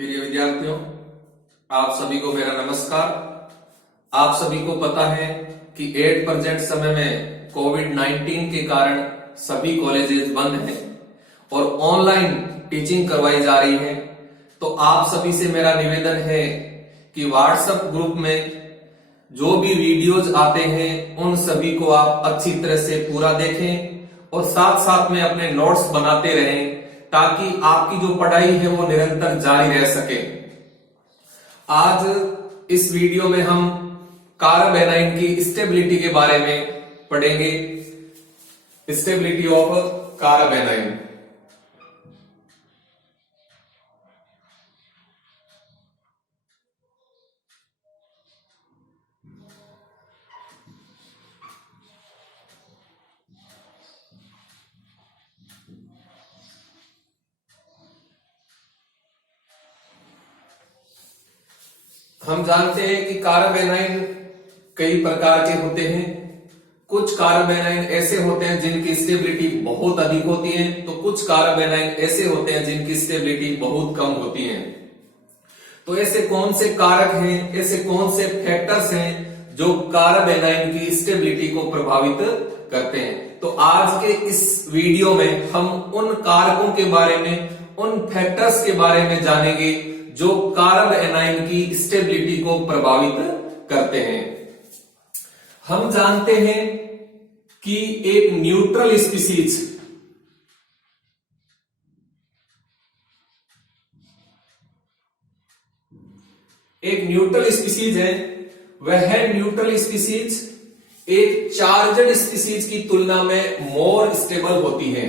प्रिय विद्यार्थियों, आप सभी को मेरा नमस्कार। आप सभी को पता है कि एट प्रेजेंट समय में कोविड-19 के कारण सभी कॉलेजेस बंद हैं और ऑनलाइन टीचिंग करवाई जा रही है। तो आप सभी से मेरा निवेदन है कि व्हाट्सएप ग्रुप में जो भी वीडियोज आते हैं उन सभी को आप अच्छी तरह से पूरा देखें और साथ साथ में अपने नोट्स बनाते रहें ताकि आपकी जो पढ़ाई है वो निरंतर जारी रह सके। आज इस वीडियो में हम कार्बेनाइन की स्टेबिलिटी के बारे में पढ़ेंगे। Stability of कार्बेनाइन। हम जानते हैं कि कार्बेनाइन कई प्रकार के होते हैं। कुछ कार्बेनाइन ऐसे होते हैं जिनकी स्टेबिलिटी बहुत अधिक होती है, तो कुछ कार्बेनाइन ऐसे होते हैं जिनकी स्टेबिलिटी बहुत कम होती है। तो ऐसे कौन से कारक हैं, ऐसे कौन से फैक्टर्स हैं जो कार्बेनाइन की स्टेबिलिटी को प्रभावित करते हैं? तो आज के इस वीडियो में हम उन कारकों के बारे में, उन फैक्टर्स के बारे में जानेंगे जो कार्बेनाइन की स्टेबिलिटी को प्रभावित करते हैं। हम जानते हैं कि एक न्यूट्रल स्पीसीज है, वह न्यूट्रल स्पीसीज एक चार्जड स्पीसीज की तुलना में मोर स्टेबल होती है।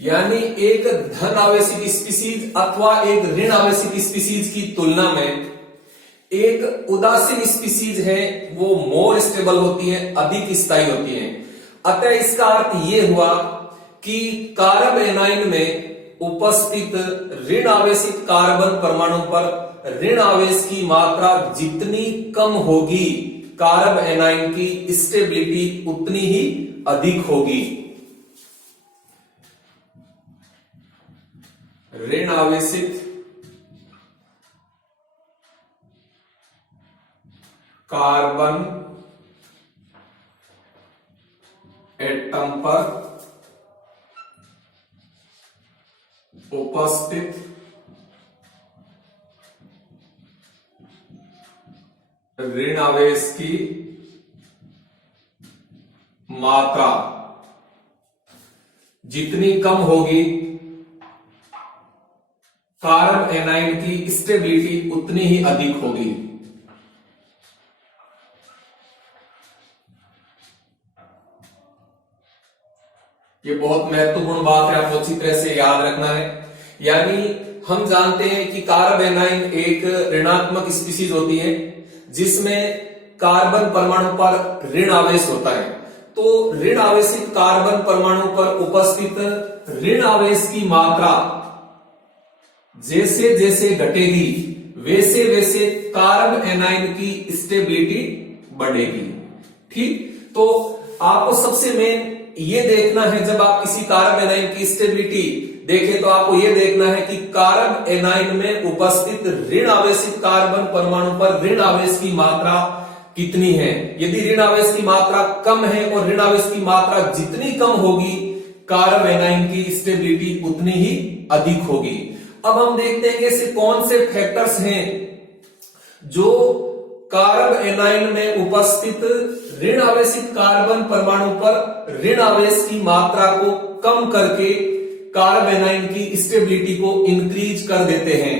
यानी एक धन आवेशित स्पीसीज अथवा एक ऋण आवेशित स्पीसीज की तुलना में एक उदासीन स्पीसीज है वो मोर स्टेबल होती है, अधिक स्थायी होती है। अतः इसका अर्थ यह हुआ कि कार्बेनाइन में उपस्थित ऋण आवेशित कार्बन परमाणु पर ऋण आवेश की मात्रा जितनी कम होगी, कार्बेनाइन की स्टेबिलिटी उतनी ही अधिक होगी। ऋण आवेशित कार्बन एटम पर उपस्थित ऋण आवेश की मात्रा जितनी कम होगी, कार्बेनाइन की स्टेबिलिटी उतनी ही अधिक होगी। ये बहुत महत्वपूर्ण बात है, आपको अच्छी तरह से याद रखना है। यानी हम जानते हैं कि कार्बेनाइन एक ऋणात्मक स्पीसीज होती है जिसमें कार्बन परमाणु पर ऋण आवेश होता है। तो ऋण आवेशित कार्बन परमाणु पर उपस्थित ऋण आवेश की मात्रा जैसे जैसे घटेगी वैसे वैसे कार्बेनाइन की स्टेबिलिटी बढ़ेगी। ठीक, तो आपको सबसे मेन ये देखना है, जब आप किसी कार्बेनाइन की स्टेबिलिटी देखें तो आपको यह देखना है कि कार्बेनाइन में उपस्थित ऋण आवेशित कार्बन परमाणु पर ऋण आवेश की मात्रा कितनी है। यदि ऋण आवेश की मात्रा कम है और ऋण आवेश की मात्रा जितनी कम होगी, कार्बेनाइन की स्टेबिलिटी उतनी ही अधिक होगी। अब हम देखते हैं कि ऐसे कौन से फैक्टर्स हैं जो कार्बेनाइन में उपस्थित ऋण आवेशित कार्बन परमाणु पर ऋण आवेश की मात्रा को कम करके कार्बेनाइन की स्टेबिलिटी को इंक्रीज कर देते हैं।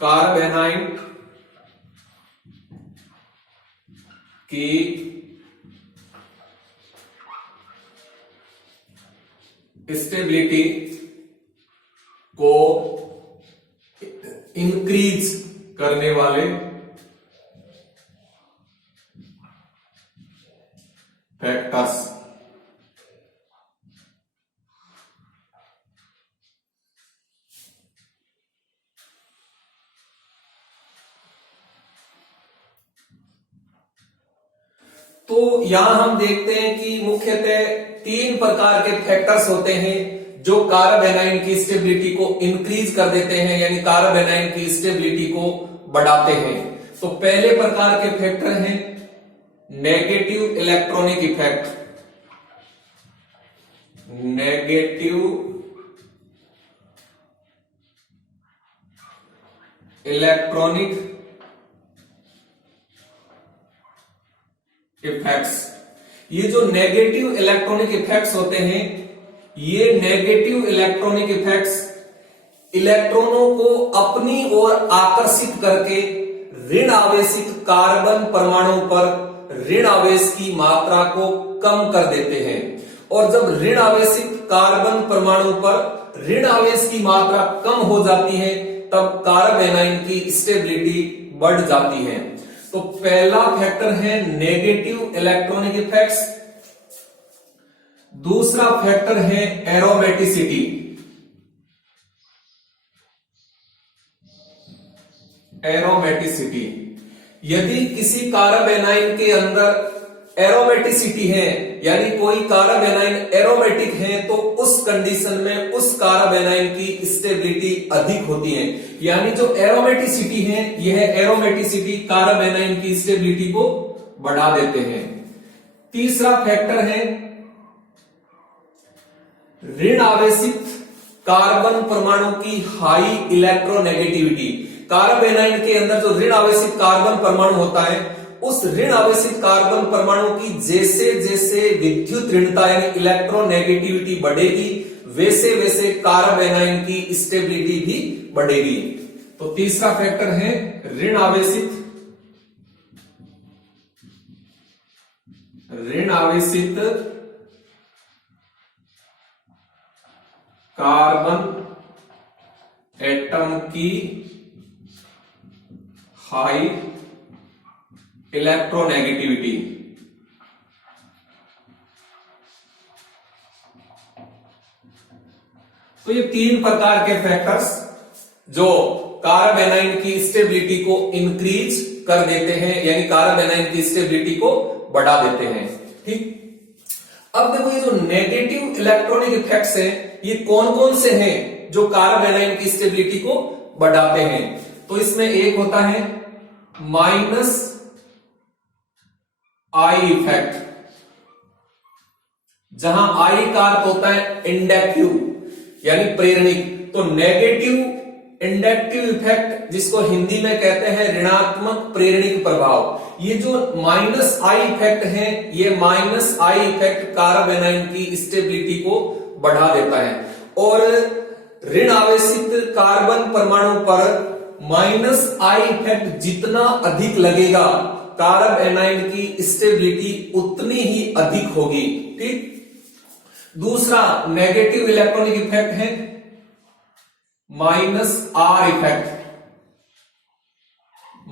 कार्बेनाइन की स्टेबिलिटी को इंक्रीज करने वाले फैक्टर्स। तो यहां हम देखते हैं कि मुख्यतः 3 प्रकार के फैक्टर्स होते हैं जो कार्बोनाइन की स्टेबिलिटी को इंक्रीज कर देते हैं, यानी कार्बोनाइन की स्टेबिलिटी को बढ़ाते हैं। तो पहले प्रकार के फैक्टर हैं negative electronic effect. Negative electronic effects. ये जो नेगेटिव इलेक्ट्रॉनिक इफेक्ट्स होते हैं, ये नेगेटिव इलेक्ट्रॉनिक इफेक्ट्स इलेक्ट्रॉनों को अपनी ओर आकर्षित करके ऋण आवेशित कार्बन परमाणु पर ऋण आवेश की मात्रा को कम कर देते हैं। और जब ऋण आवेशित कार्बन परमाणु पर ऋण आवेश की मात्रा कम हो जाती है, तब कार्बोनाइन की स्टेबिलिटी बढ़ जाती है। तो पहला फैक्टर है नेगेटिव इलेक्ट्रॉनिक इफेक्ट्स। दूसरा फैक्टर है एरोमेटिसिटी। एरोमेटिसिटी, यदि किसी कार्बोनाइन के अंदर एरोमेटिसिटी है, यानी कोई कार्बोनाइन एरोमेटिक है, तो उस कंडीशन में उस कार्बोनाइन की स्टेबिलिटी अधिक होती है। यानी जो एरोमेटिसिटी है, यह एरोमेटिसिटी कार्बोनाइन की स्टेबिलिटी को बढ़ा देते हैं। तीसरा फैक्टर है ऋण आवेशित कार्बन परमाणु की हाई इलेक्ट्रोनेगेटिविटी। कार्बोनाइन के अंदर जो ऋण आवेशित कार्बन परमाणु होता है, उस ऋण आवेशित कार्बन परमाणु की जैसे जैसे विद्युत ऋणता यानी इलेक्ट्रोनेगेटिविटी बढ़ेगी, वैसे वैसे कार्बोनाइन की स्टेबिलिटी भी बढ़ेगी। तो तीसरा फैक्टर है ऋण आवेशित कार्बन एटम की हाई इलेक्ट्रोनेगेटिविटी। तो ये 3 प्रकार के फैक्टर्स जो कार्बोनाइन की स्टेबिलिटी को इंक्रीज कर देते हैं, यानी कार्बोनाइन की स्टेबिलिटी को बढ़ा देते हैं। ठीक, अब देखो ये जो नेगेटिव इलेक्ट्रॉनिक इफेक्ट्स हैं, ये कौन कौन से हैं जो कार्बोनाइन की स्टेबिलिटी को बढ़ाते हैं। तो इसमें एक होता है माइनस आई इफेक्ट, जहां आई का अर्थ होता है इंडक्टिव यानी प्रेरणिक। तो नेगेटिव इंडक्टिव इफेक्ट, जिसको हिंदी में कहते हैं ऋणात्मक प्रेरणिक प्रभाव, ये जो माइनस आई इफेक्ट है, ये माइनस आई इफेक्ट कार्बोनाइन की स्टेबिलिटी को बढ़ा देता है। और ऋण आवेशित कार्बन परमाणु पर माइनस आई इफेक्ट जितना अधिक लगेगा, कार्बोनाइन की स्टेबिलिटी उतनी ही अधिक होगी। ठीक, दूसरा नेगेटिव इलेक्ट्रॉनिक इफेक्ट है minus are effect.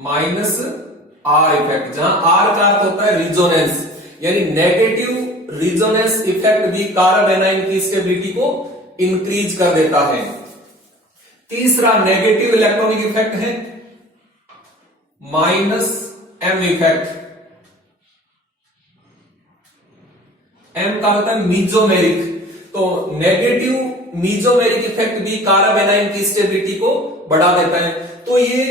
Minus are effect, जहां आर का अर्थ होता है रिजोनेंस, यानी नेगेटिव रिजोनेंस इफेक्ट भी कार्बोनाइन की स्टेबिलिटी को इंक्रीज कर देता है। तीसरा नेगेटिव इलेक्ट्रॉनिक इफेक्ट है माइनस एम इफेक्ट। एम का होता है मीजोमेरिक। तो नेगेटिव मीजोमेरिक इफेक्ट भी कार्बोनाइन की स्टेबिलिटी को बढ़ा देता है। तो ये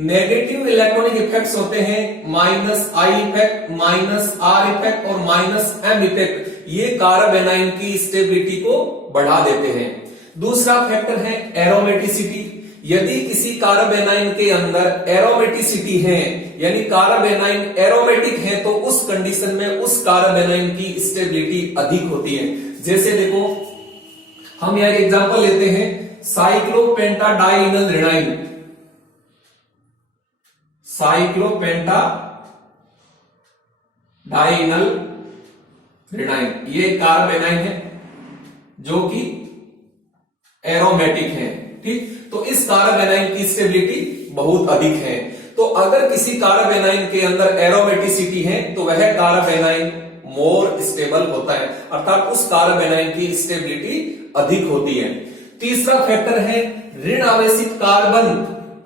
नेगेटिव इलेक्ट्रॉनिक इफेक्ट्स होते हैं minus I effect, minus are effect और माइनस एम इफेक्ट। ये कार्बोनाइन की स्टेबिलिटी को बढ़ा देते हैं। दूसरा फैक्टर है एरोमेटिसिटी। यदि किसी कार्बोनाइन के अंदर एरोमेटिसिटी है, यानी कार्बोनाइन एरोमेटिक है, तो उस कंडीशन में उस कार्बोनाइन की स्टेबिलिटी अधिक होती है। जैसे देखो, हम यहां एग्जांपल लेते हैं साइक्लोपेंटाडाइइनल ऋणाइन। साइक्लोपेंटाडाइइनल ऋणाइन, ये कार्बोनाइन है जो कि एरोमेटिक है। ठीक, तो इस कार्बोनाइन की स्टेबिलिटी बहुत अधिक है। तो अगर किसी कार्बोनाइन के अंदर एरोमेटिसिटी है, तो वह कार्बोनाइन मोर स्टेबल होता है, अर्थात उस कार्बोनाइन की स्टेबिलिटी अधिक होती है। तीसरा फैक्टर है ऋण आवेशित कार्बन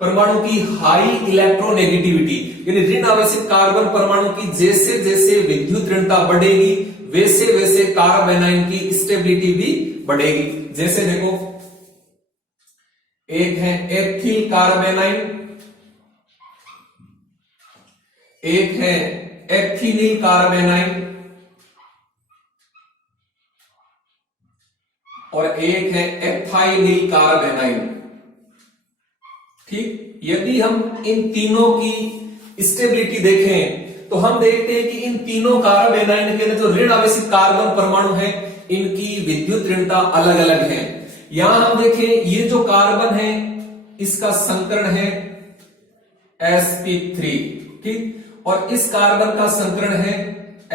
परमाणु की हाई इलेक्ट्रोनेगेटिविटी, यानी ऋण आवेशित कार्बन परमाणु की जैसे जैसे विद्युत ऋणता बढ़ेगी वैसे वैसे कार्बेनाइन की स्टेबिलिटी भी बढ़ेगी। जैसे देखो, एक है एथिल कार्बेनाइन, एक है एथिनिल कार्बेनाइन और एक है एथाइनिल कार्बेनाइन। ठीक, यदि हम इन तीनों की स्टेबिलिटी देखें तो हम देखते हैं कि इन तीनों कार्बेनाइन के जो ऋण आवेशित कार्बन परमाणु हैं इनकी विद्युत ऋणता अलग अलग है। यहां हम देखें, ये जो कार्बन है इसका संकरण है sp3, ठीक, और इस कार्बन का संकरण है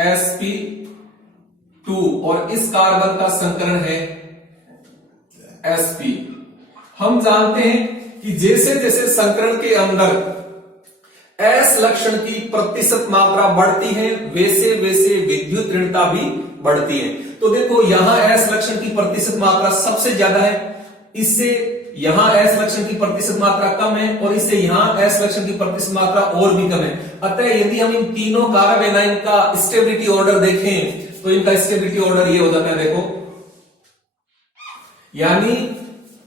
sp2 और इस कार्बन का संकरण है sp। हम जानते हैं कि जैसे जैसे संकरण के अंदर S लक्षण की प्रतिशत मात्रा बढ़ती है वैसे वैसे विद्युत ऋणता भी बढ़ती है। तो देखो, यहां S लक्षण की प्रतिशत मात्रा सबसे ज्यादा है, इससे यहां S लक्षण की प्रतिशत मात्रा कम है और इससे यहां S लक्षण की प्रतिशत मात्रा और भी कम है। अतः यदि हम इन तीनों कार्बेनाइन का स्टेबिलिटी ऑर्डर देखें तो इनका स्टेबिलिटी ऑर्डर ये हो जाता है, देखो, यानी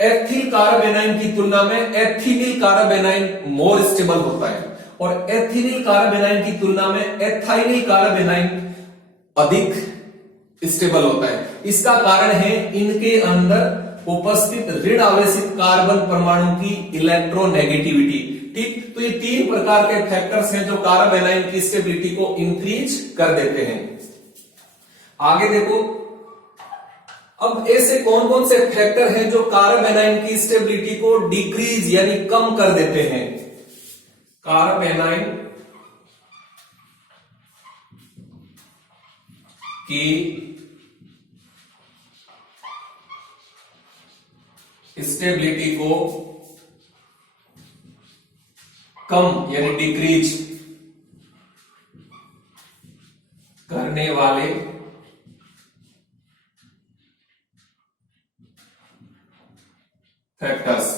एथिल कार्बेनाइन की तुलना में एथिनिल कार्बेनाइन मोर स्टेबल होता है और एथिनिल कार्बेनाइन की तुलना में एथाइनिल कार्बेनाइन अधिक स्टेबल होता है। इसका कारण है इनके अंदर उपस्थित ऋण आवेशित कार्बन परमाणु की इलेक्ट्रोनेगेटिविटी। ठीक, तो ये तीन प्रकार के फैक्टर्स हैं जो कार्बेनाइन की स्टेबिलिटी को इंक्रीज कर देते हैं। आगे देखो, अब ऐसे कौन कौन से फैक्टर हैं जो कार्बेनाइन की स्टेबिलिटी को डिक्रीज यानी कम कर देते हैं। कार्बेनाइन की स्टेबिलिटी को कम यानी डिक्रीज करने वाले फैक्टर्स,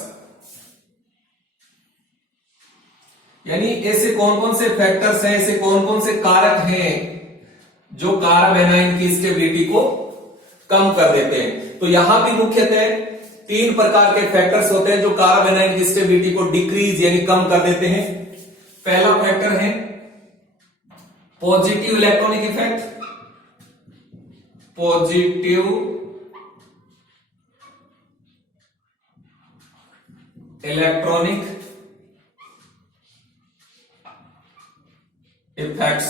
यानी ऐसे कौन कौन से फैक्टर्स हैं, ऐसे कौन कौन से कारक हैं जो कार्बेनाइन की स्टेबिलिटी को कम कर देते हैं। तो यहां भी मुख्यतः तीन प्रकार के फैक्टर्स होते हैं जो कार्बेनाइन की स्टेबिलिटी को डिक्रीज यानी कम कर देते हैं। पहला फैक्टर है positive electronic effect, positive electronic effects.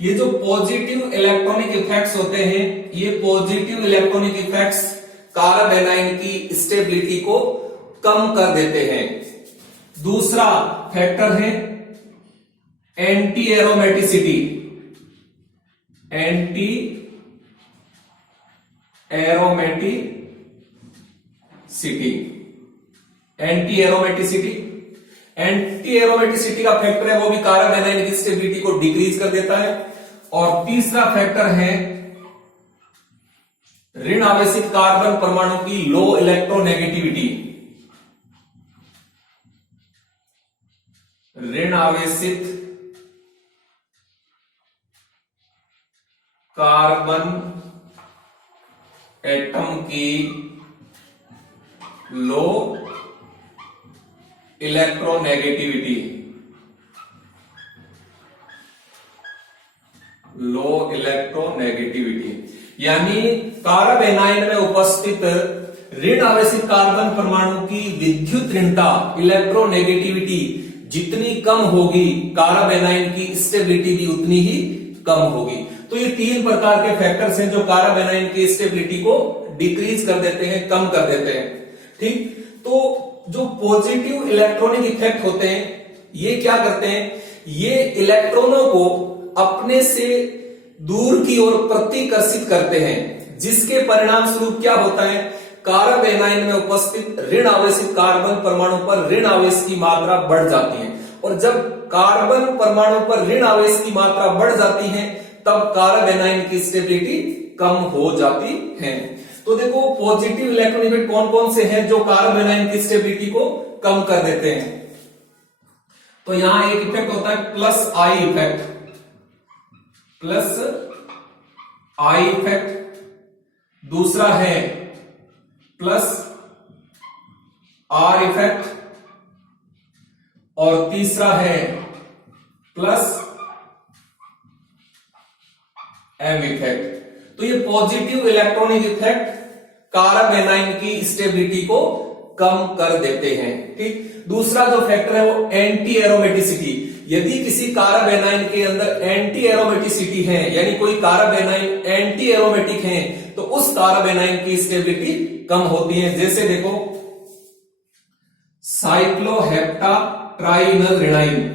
ये जो पॉजिटिव इलेक्ट्रॉनिक इफेक्ट्स होते हैं, ये पॉजिटिव इलेक्ट्रॉनिक इफेक्ट्स कार्बेनाइन की स्टेबिलिटी को कम कर देते हैं। दूसरा फैक्टर है anti aromaticity, anti aromaticity, anti aromaticity, anti aromaticity का फैक्टर है वो भी कार्बेनाइन की स्टेबिलिटी को डिक्रीज कर देता है। और तीसरा फैक्टर है ऋण आवेशित कार्बन परमाणु की लो इलेक्ट्रोनेगेटिविटी, ऋण आवेशित कार्बन एटम की लो इलेक्ट्रोनेगेटिविटी, लो इलेक्ट्रोनेगेटिविटी, यानी कार्बेनाइन में उपस्थित ऋण आवेशित कार्बन परमाणु की विद्युत ऋणता इलेक्ट्रोनेगेटिविटी जितनी कम होगी कार्बेनाइन की स्टेबिलिटी भी उतनी ही कम होगी। तो ये तीन प्रकार के फैक्टर्स हैं जो कार्बेनाइन की स्टेबिलिटी को डिक्रीज कर देते हैं, कम कर देते हैं। ठीक, तो जो पॉजिटिव इलेक्ट्रॉनिक इफेक्ट होते हैं ये क्या करते हैं, ये इलेक्ट्रॉनों को अपने से दूर की ओर प्रतिकर्षित करते हैं, जिसके परिणाम स्वरूप क्या होता है, कार्बेनाइन में उपस्थित ऋण आवेशित कार्बन परमाणु पर ऋण आवेश की मात्रा बढ़ जाती है। और जब कार्बन परमाणु पर ऋण आवेश की मात्रा बढ़ जाती है तब कार्बेनाइन की स्टेबिलिटी कम हो जाती है। तो देखो, पॉजिटिव इलेक्ट्रॉनिक इफेक्ट कौन कौन से हैं जो कार्बेनाइन की स्टेबिलिटी को कम कर देते हैं। तो यहां एक इफेक्ट होता है plus I effect, plus I effect. दूसरा है प्लस आर इफेक्ट, और तीसरा है प्लस एम इफेक्ट। तो ये पॉजिटिव इलेक्ट्रॉनिक इफेक्ट कार्बेनाइन की स्टेबिलिटी को कम कर देते हैं। ठीक, दूसरा जो फैक्टर है वो एंटी एरोमेटिसिटी। यदि किसी कार्बेनाइन के अंदर एंटी एरोमेटिसिटी है, यानी कोई कार्बेनाइन एंटी एरोमेटिक है, तो उस कार्बेनाइन की स्टेबिलिटी कम होती है। जैसे देखो साइक्लोहेप्टाट्राइनल रेनाइन,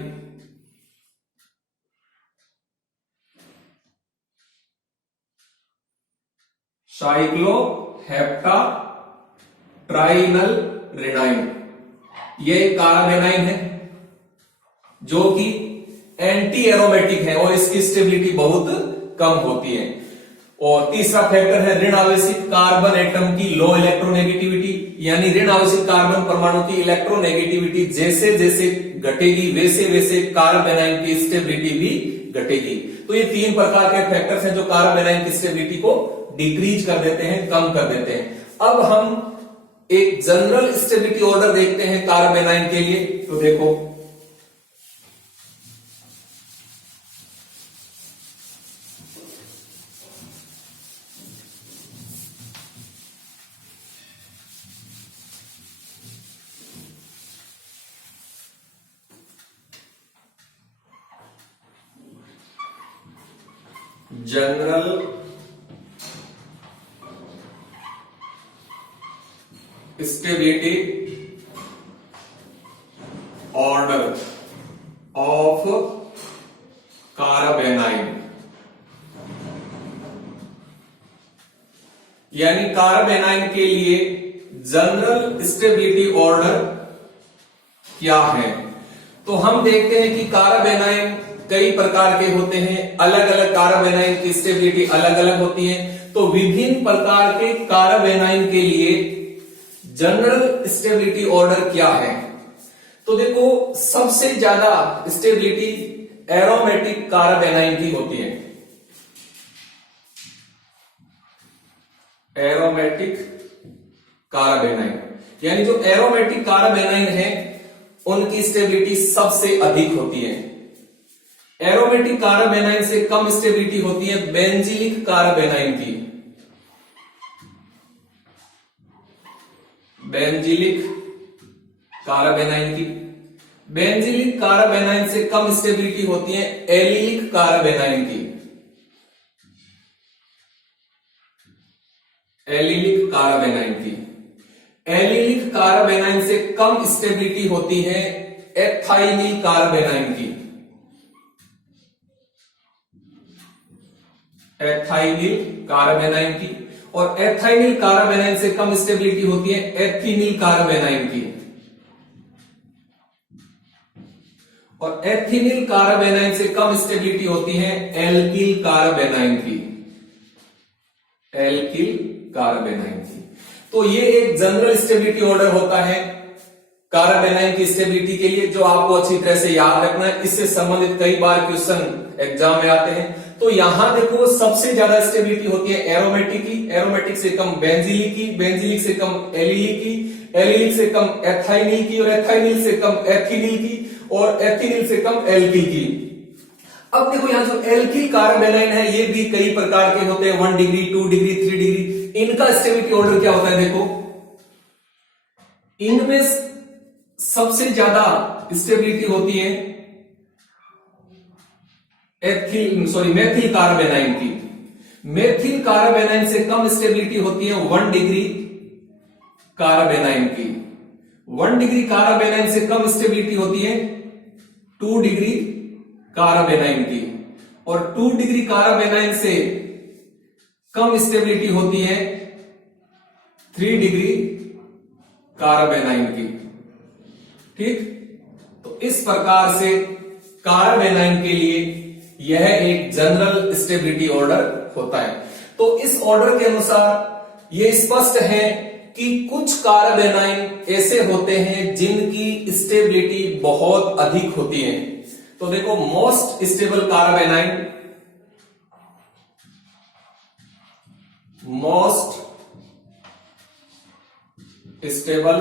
साइक्लोहेप्टाट्राइनल रेनाइन, ये कार्बेनाइन है जो कि एंटी एरोमेटिक है और इसकी स्टेबिलिटी बहुत कम होती है। और तीसरा फैक्टर है ऋण आवेशित कार्बन एटम की लो इलेक्ट्रोनेगेटिविटी, यानी ऋण आवेशित कार्बन परमाणु की इलेक्ट्रोनेगेटिविटी जैसे जैसे घटेगी वैसे वैसे कार्बेनाइन की स्टेबिलिटी भी घटेगी। तो ये तीन प्रकार के फैक्टर्स हैं जो कार्बेनाइन की स्टेबिलिटी को डिक्रीज कर देते हैं, कम कर देते हैं। अब हम एक जनरल स्टेबिलिटी ऑर्डर देखते हैं कार्बेनाइन के लिए। तो देखो जनरल स्टेबिलिटी ऑर्डर ऑफ कार्बेनाइन, यानी कार्बेनाइन के लिए जनरल स्टेबिलिटी ऑर्डर क्या है। तो हम देखते हैं कि कार्बेनाइन कई प्रकार के होते हैं, अलग अलग कार्बेनाइन की स्टेबिलिटी अलग अलग होती है। तो विभिन्न प्रकार के कार्बेनाइन के लिए जनरल स्टेबिलिटी ऑर्डर क्या है। तो देखो सबसे ज्यादा स्टेबिलिटी एरोमेटिक कार्बेनाइन की होती है, एरोमेटिक कार्बेनाइन, यानी जो एरोमेटिक कार्बेनाइन है उनकी स्टेबिलिटी सबसे अधिक होती है। एरोमेटिक कार्बेनाइन से कम स्टेबिलिटी होती है बेंजीलिक कार्बेनाइन की, बेंजीलिक कार्बेनाइन की। बेंजीलिक कार्बेनाइन से कम स्टेबिलिटी होती है एलिलिक कार्बेनाइन की, एलिलिक कार्बेनाइन की। एलिलिक कार्बेनाइन से कम स्टेबिलिटी होती है एथाइनिल कार्बेनाइन की, एथाइनिल कार्बेनाइन की। और एथाइनिल कार्बेनाइन से कम स्टेबिलिटी होती है एथिनिल कार्बेनाइन की, और एथिनिल कार्बेनाइन से कम स्टेबिलिटी होती है एल्किल कार्बेनाइन की, एल्किल कार्बेनाइन की। तो ये एक जनरल स्टेबिलिटी ऑर्डर होता है कार्बेनाइन की स्टेबिलिटी के लिए, जो आपको अच्छी तरह से याद रखना है। इससे संबंधित कई बार क्वेश्चन एग्जाम में आते हैं। तो यहां देखो सबसे ज्यादा स्टेबिलिटी होती है एरोमेटिक की, एरोमेटिक से कम बेंजीलिक की, बेंजीलिक से कम एलिलिक की, एलिलिक से कम एथाइनिल की, और एथाइनिल से कम एथिनिल की, और एथिनिल से कम एल्किल की। अब देखो यहां जो एल्किल कार्बेनाइन है ये भी कई प्रकार के होते हैं, 1 डिग्री 2 डिग्री 3 डिग्री। इनका स्टेबिलिटी ऑर्डर क्या होता है, देखो इनमें सबसे ज्यादा स्टेबिलिटी होती है मेथिल कार्बेनाइन की। मेथिल कार्बेनाइन से कम स्टेबिलिटी होती है 1 डिग्री कार्बेनाइन की। 1 डिग्री कार्बेनाइन से कम स्टेबिलिटी होती है 2 डिग्री कार्बेनाइन की, और 2 डिग्री कार्बेनाइन से कम स्टेबिलिटी होती है 3 डिग्री कार्बेनाइन की। ठीक, तो इस प्रकार से कार्बेनाइन के लिए यह एक जनरल स्टेबिलिटी ऑर्डर होता है। तो इस ऑर्डर के अनुसार यह स्पष्ट है कि कुछ कार्बेनाइन ऐसे होते हैं जिनकी स्टेबिलिटी बहुत अधिक होती है। तो देखो, most stable carbanion, most stable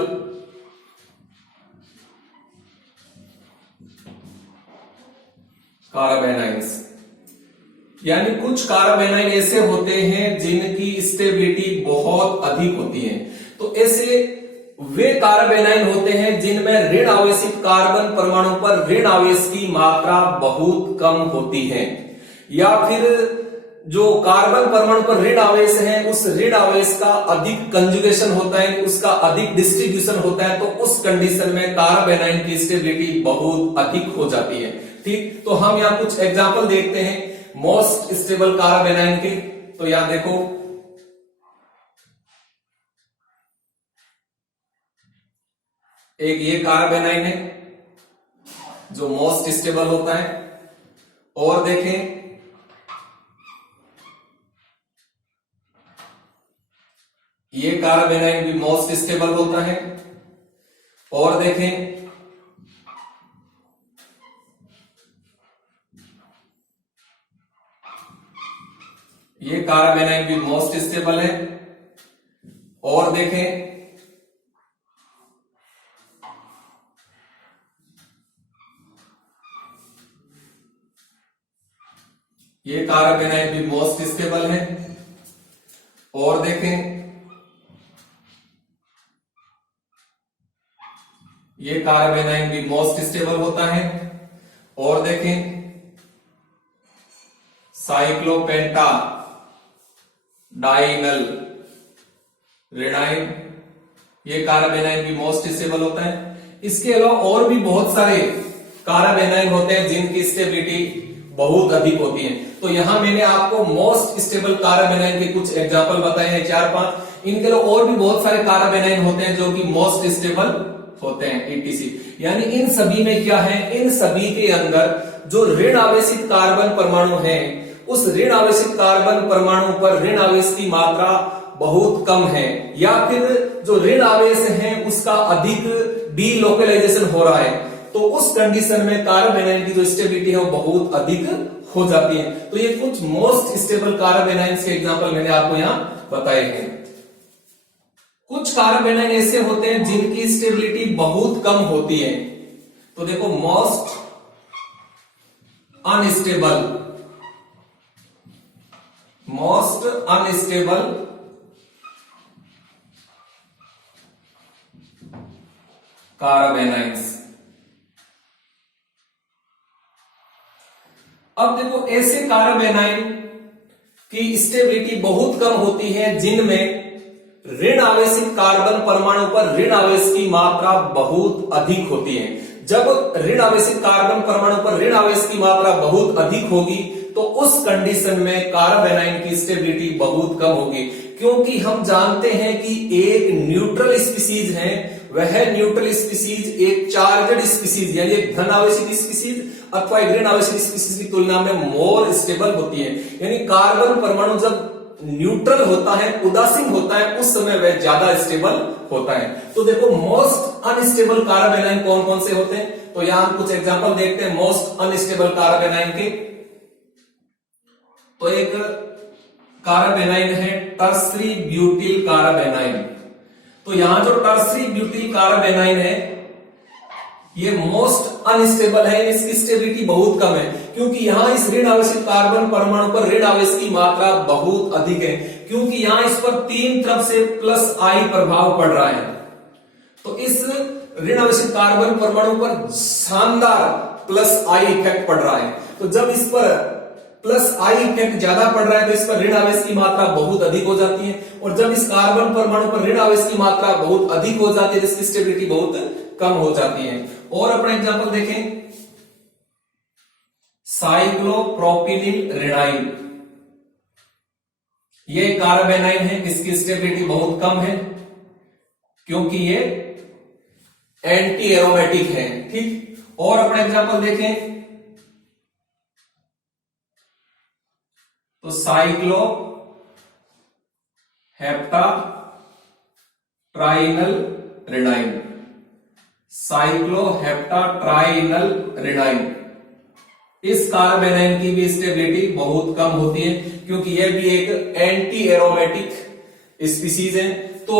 carbanions, यानी कुछ कार्बेनाइन ऐसे होते हैं जिनकी स्टेबिलिटी बहुत अधिक होती है। तो ऐसे वे कार्बेनाइन होते हैं जिनमें ऋण आवेशित कार्बन परमाणु पर ऋण आवेश की मात्रा बहुत कम होती है, या फिर जो कार्बन परमाणु पर ऋण आवेश है उस ऋण आवेश का अधिक कंजुगेशन होता है, उसका अधिक डिस्ट्रीब्यूशन होता है, तो उस कंडीशन में कार्बेनाइन की स्टेबिलिटी बहुत अधिक हो जाती है। ठीक, तो हम यहां कुछ एग्जांपल देखते हैं मोस्ट स्टेबल कार्बेनाइन के। तो यहां देखो, एक ये कार्बेनाइन है जो मोस्ट स्टेबल होता है, और देखें ये कार्बेनाइन भी मोस्ट स्टेबल होता है, और देखें ये कार्बेनाइन भी मोस्ट स्टेबल है, और देखें ये कार्बेनाइन भी मोस्ट स्टेबल है, और देखें ये कार्बेनाइन भी मोस्ट स्टेबल होता है, और देखें साइक्लोपेंटा डाइनल रेनाइन, ये कार्बेनाइन भी मोस्ट स्टेबल होता है। इसके अलावा और भी बहुत सारे कार्बेनाइन होते हैं जिनकी स्टेबिलिटी बहुत अधिक होती है। तो यहां मैंने आपको मोस्ट स्टेबल कार्बेनाइन के कुछ एग्जांपल बताए हैं 4-5। इनके अलावा और भी बहुत सारे कार्बेनाइन होते हैं जो कि मोस्ट स्टेबल होते हैं ईटीसी। यानी इन सभी में क्या है, इन सभी के अंदर जो ऋण आवेशित कार्बन परमाणु है उस ऋण आवेशित कार्बन परमाणु पर ऋण आवेश की मात्रा बहुत कम है, या फिर जो ऋण आवेश है उसका अधिक डीलोकलाइजेशन हो रहा है, तो उस कंडीशन में कार्बेनाइन की जो स्टेबिलिटी है वो बहुत अधिक हो जाती है। तो ये कुछ मोस्ट स्टेबल कार्बेनाइन के एग्जांपल मैंने आपको यहां बताए हैं। कुछ कार्बेनाइन ऐसे होते हैं जिनकी स्टेबिलिटी बहुत कम होती है। तो देखो, मोस्ट अनस्टेबल, मोस्ट अनस्टेबल कार्बेनाइंस। अब देखो, ऐसे कार्बेनाइन की स्टेबिलिटी बहुत कम होती है जिनमें ऋण आवेशित कार्बन परमाणु पर ऋण आवेश की मात्रा बहुत अधिक होती है। जब ऋण आवेशित कार्बन परमाणु पर ऋण आवेश की मात्रा बहुत अधिक होगी तो उस कंडीशन में कार्बेनाइन की स्टेबिलिटी बहुत कम होगी, क्योंकि हम जानते हैं कि एक न्यूट्रल स्पीसीज है, वह न्यूट्रल स्पीसीज एक चार्जड स्पीसीज यानी एक धन आवेशित स्पीसीज अथवा एक ऋण आवेशित स्पीसीज की तुलना में मोर स्टेबल होती है। यानी कार्बन परमाणु जब न्यूट्रल होता है, उदासीन होता है, उस समय वह ज्यादा स्टेबल होता है। तो देखो, मोस्ट अनस्टेबल कार्बेनाइन कौन कौन से होते हैं, तो यहां हम कुछ एग्जांपल देखते हैं मोस्ट अनस्टेबल कार्बेनाइन के। तो एक कार्बेनाइन है टर्सरी ब्यूटिल कार्बेनाइन। तो यहां जो टर्सरी ब्यूटिल कार्बेनाइन है ये मोस्ट अनस्टेबल है, इसकी स्टेबिलिटी बहुत कम है, क्योंकि यहां इस ऋण आवेशित कार्बन परमाणु पर ऋण आवेश की मात्रा बहुत अधिक है, क्योंकि यहां इस पर तीन तरफ से प्लस आई प्रभाव पड़ रहा है। तो इस ऋण आवेशित कार्बन परमाणु पर शानदार प्लस आई इफेक्ट पड़ रहा है। तो जब इस पर प्लस आई इफेक्ट ज्यादा पड़ रहा है तो इस पर ऋण आवेश की मात्रा बहुत अधिक हो जाती है, और जब इस कार्बन परमाणु पर ऋण आवेश की मात्रा बहुत अधिक हो जाती है जिसकी स्टेबिलिटी बहुत कम हो जाती है। और अपना एग्जांपल देखें, साइक्लोप्रोपिनिल रेनाइन, ये कार्बेनाइन है, इसकी स्टेबिलिटी बहुत कम है क्योंकि ये एंटी एरोमेटिक है। ठीक, और अपना एग्जांपल देखें तो साइक्लो हेप्टा ट्राइनल रेनाइन, साइक्लोहेप्टाट्राइनल रेनाइन। इस कार्ब एनाइन की भी स्टेबिलिटी बहुत कम होती है, क्योंकि यह भी एक एंटी एरोमेटिक स्पीसीज है। तो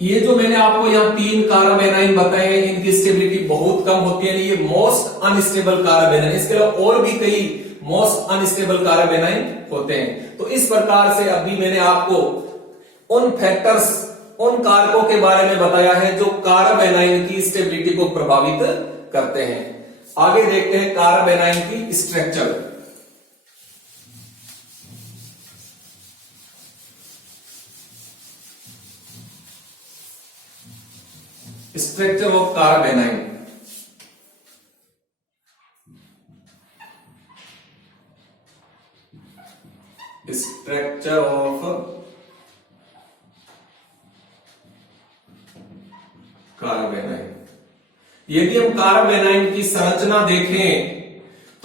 ये जो मैंने आपको यहाँ 3 कार्ब एनाइन बताए हैं, इनकी स्टेबिलिटी बहुत कम होती है, ये मोस्ट अनस्टेबल कार्ब एनाइन। इसके अलावा और भी कई मोस्ट अनस्टेबल कार्ब एनाइन होते हैं। तो इस प्रकार से अभी मैंने आपको उन फैक्टर्स, उन कारकों के बारे में बताया है जो कार्ब एनाइन की स्टेबिलिटी को प्रभावित करते हैं। आगे देखते हैं कार्ब एनाइन की structure. Structure of carb A9. Structure of carb A9. यदि हम कार्ब एनाइन की संरचना देखें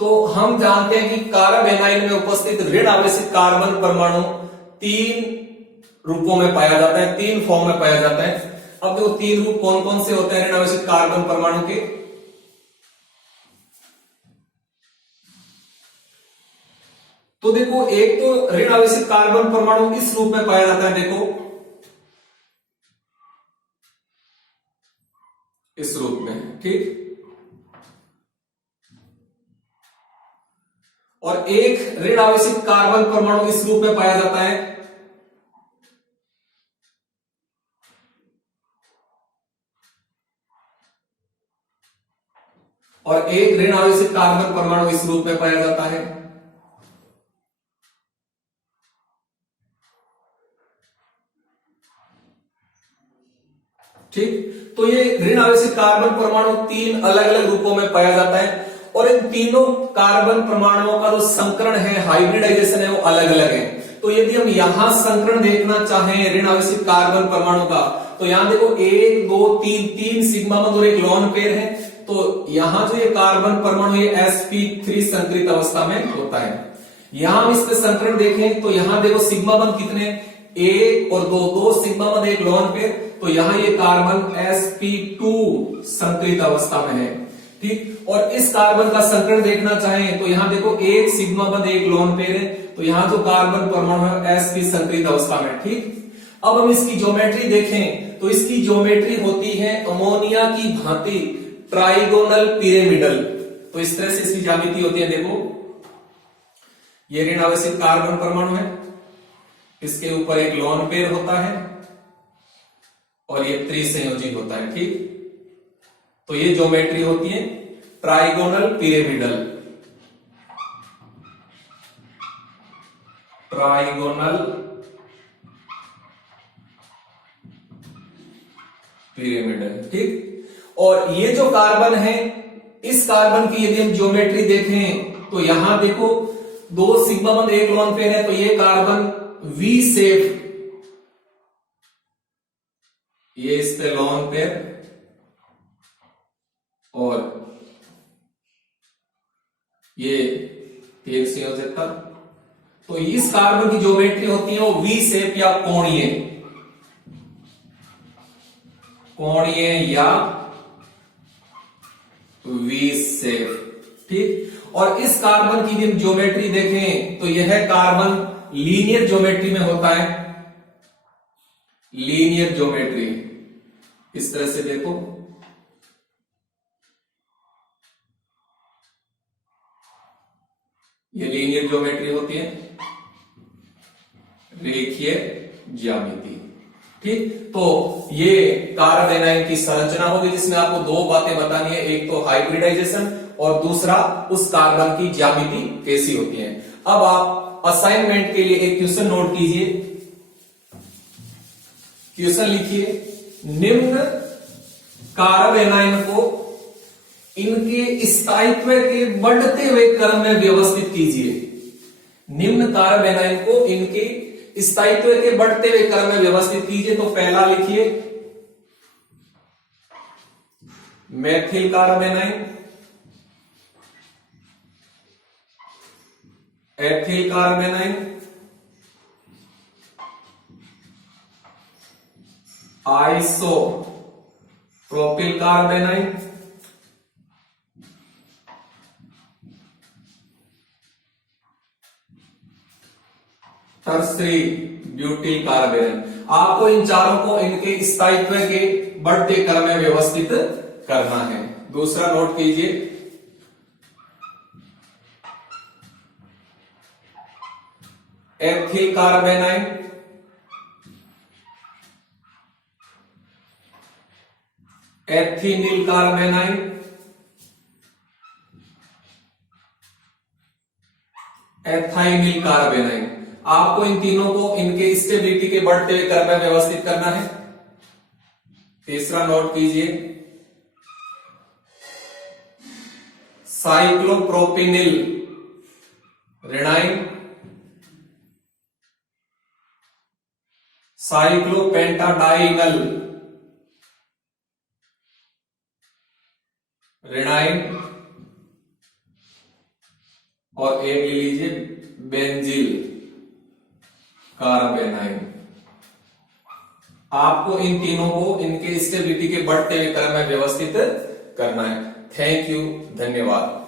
तो हम जानते हैं कि कार्ब एनाइन में उपस्थित ऋण आवेशित कार्बन परमाणु 3 रूपों में पाया जाता है, 3 फॉर्म में पाया जाता है। अब देखो 3 रूप कौन कौन से होते हैं ऋण आवेशित कार्बन परमाणु के। तो देखो एक तो ऋण आवेशित कार्बन परमाणु इस रूप में पाया जाता है, देखो इस रूप में, ठीक। और एक ऋण आवेशित कार्बन परमाणु इस रूप में पाया जाता है, और एक ऋण आवेशित कार्बन परमाणु इस रूप में पाया जाता है। ठीक, तो ये ऋण आवेशित कार्बन परमाणु 3 अलग अलग रूपों में पाया जाता है, और इन तीनों कार्बन परमाणुओं का जो संकरण है, हाइब्रिडाइजेशन है, वो अलग अलग है। तो यदि हम यहां संकरण देखना चाहें ऋण आवेशित कार्बन परमाणु का, तो यहां देखो 1 2 3 सिग्मा बंध और एक लोन पेयर है। तो यहां जो ये कार्बन परमाणु ये sp3 संकरित अवस्था में होता है। यहां हम इसके संकरण देखें तो यहां देखो सिग्मा बंध कितने, 1 और 2 सिग्मा बंध एक लोन पेयर। तो यहां ये कार्बन sp2 संकरित अवस्था में है, ठीक। और इस कार्बन का संकरण देखना चाहें तो यहां देखो 1 सिग्मा बंध एक लोन पेयर है। तो यहां जो कार्बन परमाणु है sp संकरित अवस्था में, ठीक। अब हम इसकी ज्योमेट्री देखें तो इसकी ज्योमेट्री होती है अमोनिया की भांति ट्राइगोनल पिरामिडल। तो इस तरह से इसकी ज्यामिति होती है, देखो ये ऋण आवेशित कार्बन परमाणु है, इसके ऊपर एक लोन पेयर होता है और ये त्रिसंयोजी होता है, ठीक। तो ये ज्योमेट्री होती है ट्राइगोनल पिरामिडल, ट्राइगोनल पिरामिडल, ठीक। और ये जो कार्बन है, इस कार्बन की यदि हम ज्योमेट्री देखें तो यहां देखो 2 सिग्मा बंध एक लोन पेयर है। तो ये कार्बन वी शेप, ये इस पे लोन पेयर, और ये 3 संयोजकता। तो इस कार्बन की ज्योमेट्री होती है वो वी शेप या कोणीय, कोणीय या वी शेप, ठीक। और इस कार्बन की यदि ज्योमेट्री देखें तो यह कार्बन लीनियर ज्योमेट्री में होता है, लीनियर ज्योमेट्री। इस तरह से देखो, ये लीनियर ज्योमेट्री होती है, रेखीय ज्यामिति, ठीक। तो ये कार्ब एनाइन की संरचना होगी जिसमें आपको 2 बातें बतानी है, एक तो हाइब्रिडाइजेशन और दूसरा उस कार्बन की ज्यामिति कैसी होती है। अब आप असाइनमेंट के लिए एक क्वेश्चन नोट कीजिए, क्वेश्चन लिखिए, निम्न कार्ब एनाइन को इनके स्थायित्व के बढ़ते हुए क्रम में व्यवस्थित कीजिए। निम्न कार्ब एनाइन को इनके स्थायित्व के बढ़ते हुए क्रम में व्यवस्थित कीजिए। तो पहला लिखिए methyl carb A9, ethyl carb A9, iso propyl कार्बेनाइन, tertiary butyl कार्बेनाइन। आपको इन चारों को इनके स्थायित्व के बढ़ते क्रम में व्यवस्थित करना है। दूसरा नोट कीजिए, एथिल कार्बेनाइन, एथिनिल कार्बेनाइन, एथाइनिल कार्बेनाइन। आपको इन तीनों को इनके स्टेबिलिटी के बढ़ते हुए क्रम में व्यवस्थित करना है। तीसरा नोट कीजिए, साइक्लोप्रोपिनिल रेनाइन, साइक्लोपेंटाडाइनल रेनाइन, और एक ले लीजिए बेंजिल कार्बेनाइन। आपको इन तीनों को इनके स्टेबिलिटी के बढ़ते हुए क्रम में व्यवस्थित करना है। थैंक यू, धन्यवाद।